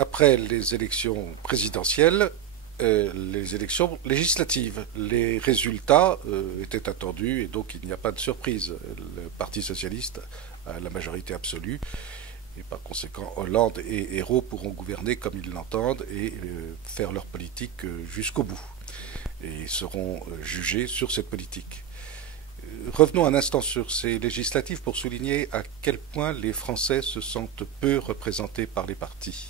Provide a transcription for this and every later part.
après les élections présidentielles, les élections législatives. Les résultats étaient attendus et donc il n'y a pas de surprise. Le Parti socialiste a la majorité absolue et par conséquent Hollande et Ayrault pourront gouverner comme ils l'entendent et faire leur politique jusqu'au bout. Et ils seront jugés sur cette politique. Revenons un instant sur ces législatives pour souligner à quel point les Français se sentent peu représentés par les partis.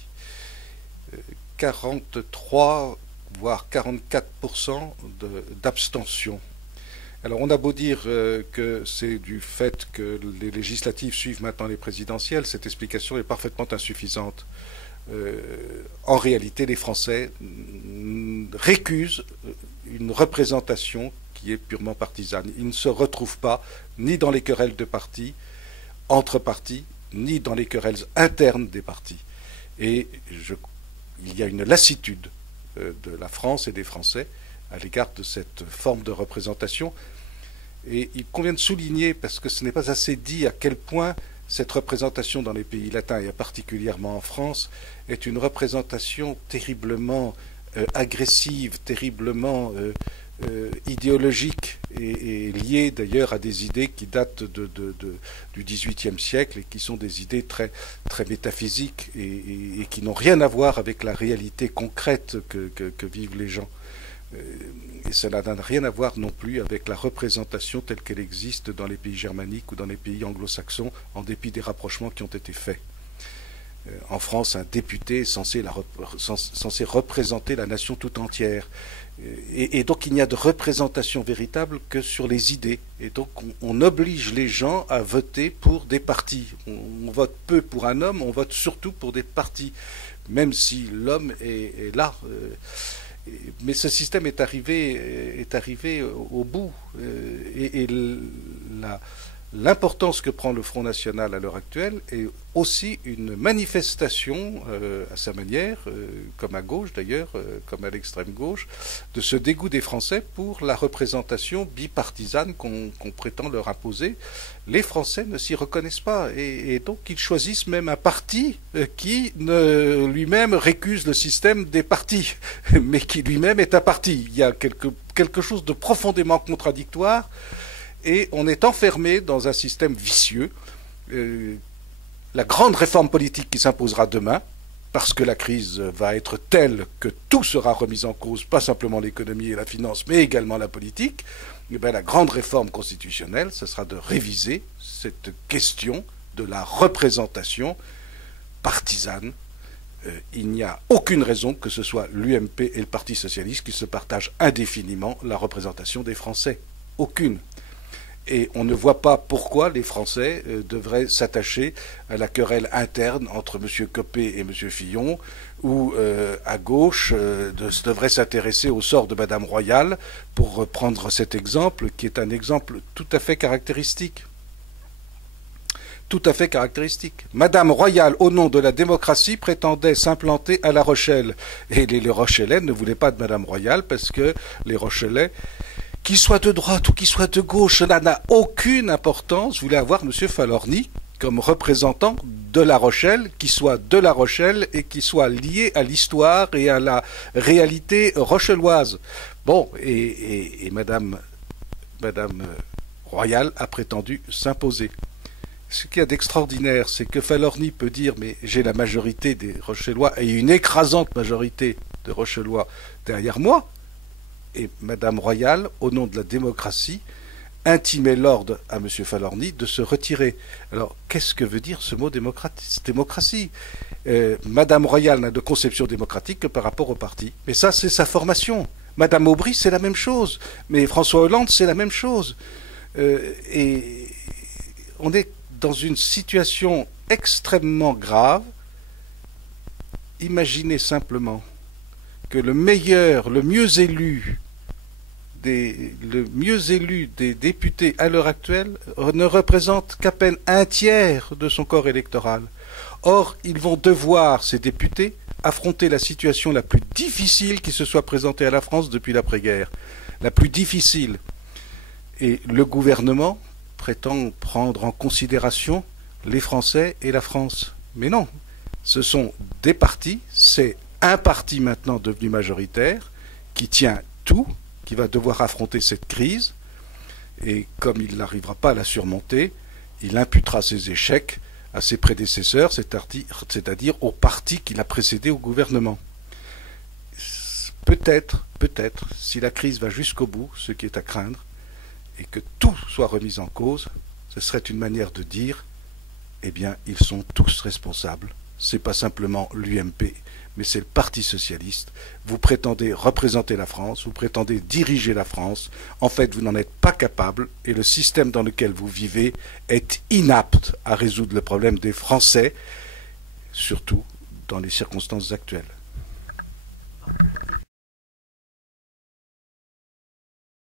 43 voire 44% d'abstention. Alors on a beau dire que c'est du fait que les législatives suivent maintenant les présidentielles, cette explication est parfaitement insuffisante. En réalité, les Français récusent une représentation qui est purement partisane. Ils ne se retrouvent pas ni dans les querelles de partis, entre partis, ni dans les querelles internes des partis. Et il y a une lassitude de la France et des Français à l'égard de cette forme de représentation. Et il convient de souligner, parce que ce n'est pas assez dit, à quel point cette représentation dans les pays latins, et particulièrement en France, est une représentation terriblement agressive, terriblement idéologique, et liée d'ailleurs à des idées qui datent du XVIIIe siècle et qui sont des idées très, très métaphysiques et qui n'ont rien à voir avec la réalité concrète que vivent les gens. Et cela n'a rien à voir non plus avec la représentation telle qu'elle existe dans les pays germaniques ou dans les pays anglo-saxons, en dépit des rapprochements qui ont été faits. En France, un député est censé représenter la nation tout entière. Et donc il n'y a de représentation véritable que sur les idées. Et donc on oblige les gens à voter pour des partis. On vote peu pour un homme, on vote surtout pour des partis, même si l'homme est là. Mais ce système est arrivé au bout. Et l'importance que prend le Front National à l'heure actuelle est aussi une manifestation, à sa manière, comme à gauche d'ailleurs, comme à l'extrême gauche, de ce dégoût des Français pour la représentation bipartisane qu'on prétend leur imposer. Les Français ne s'y reconnaissent pas et donc ils choisissent même un parti qui lui-même récuse le système des partis, mais qui lui-même est un parti. Il y a quelque chose de profondément contradictoire. Et on est enfermé dans un système vicieux. La grande réforme politique qui s'imposera demain, parce que la crise va être telle que tout sera remis en cause, pas simplement l'économie et la finance, mais également la politique, et bien la grande réforme constitutionnelle, ce sera de réviser cette question de la représentation partisane. Il n'y a aucune raison que ce soit l'UMP et le Parti socialiste qui se partagent indéfiniment la représentation des Français. Aucune. Et on ne voit pas pourquoi les Français devraient s'attacher à la querelle interne entre M. Copé et M. Fillon, ou à gauche devraient s'intéresser au sort de Mme Royal, pour reprendre cet exemple, qui est un exemple tout à fait caractéristique. Tout à fait caractéristique. Madame Royal, au nom de la démocratie, prétendait s'implanter à La Rochelle. Et les Rochelais ne voulaient pas de Madame Royal parce que les Rochelais, qu'il soit de droite ou qu'il soit de gauche, cela n'a aucune importance. Je voulais avoir M. Falorni comme représentant de La Rochelle, qui soit de La Rochelle et qui soit lié à l'histoire et à la réalité rocheloise. Bon, et Madame Royal a prétendu s'imposer. Ce qu'il y a d'extraordinaire, c'est que Falorni peut dire « mais j'ai la majorité des Rochellois et une écrasante majorité de Rochellois derrière moi ». Et Madame Royal, au nom de la démocratie, intimait l'ordre à M. Falorni de se retirer. Alors, qu'est-ce que veut dire ce mot démocratie? Madame Royal n'a de conception démocratique que par rapport au parti. Mais ça, c'est sa formation. Madame Aubry, c'est la même chose. Mais François Hollande, c'est la même chose. Et on est dans une situation extrêmement grave. Imaginez simplement que le mieux élu des députés à l'heure actuelle ne représente qu'à peine un tiers de son corps électoral. Or, ils vont devoir, ces députés, affronter la situation la plus difficile qui se soit présentée à la France depuis l'après-guerre. La plus difficile. Et le gouvernement prétend prendre en considération les Français et la France. Mais non. Ce sont des partis, c'est un parti maintenant devenu majoritaire qui tient tout, qui va devoir affronter cette crise, et comme il n'arrivera pas à la surmonter, il imputera ses échecs à ses prédécesseurs, c'est-à-dire au parti qui l'a précédé au gouvernement. Peut-être, si la crise va jusqu'au bout, ce qui est à craindre, et que tout soit remis en cause, ce serait une manière de dire, eh bien, ils sont tous responsables. C'est pas simplement l'UMP, mais c'est le Parti socialiste. Vous prétendez représenter la France, vous prétendez diriger la France. En fait, vous n'en êtes pas capable et le système dans lequel vous vivez est inapte à résoudre le problème des Français, surtout dans les circonstances actuelles.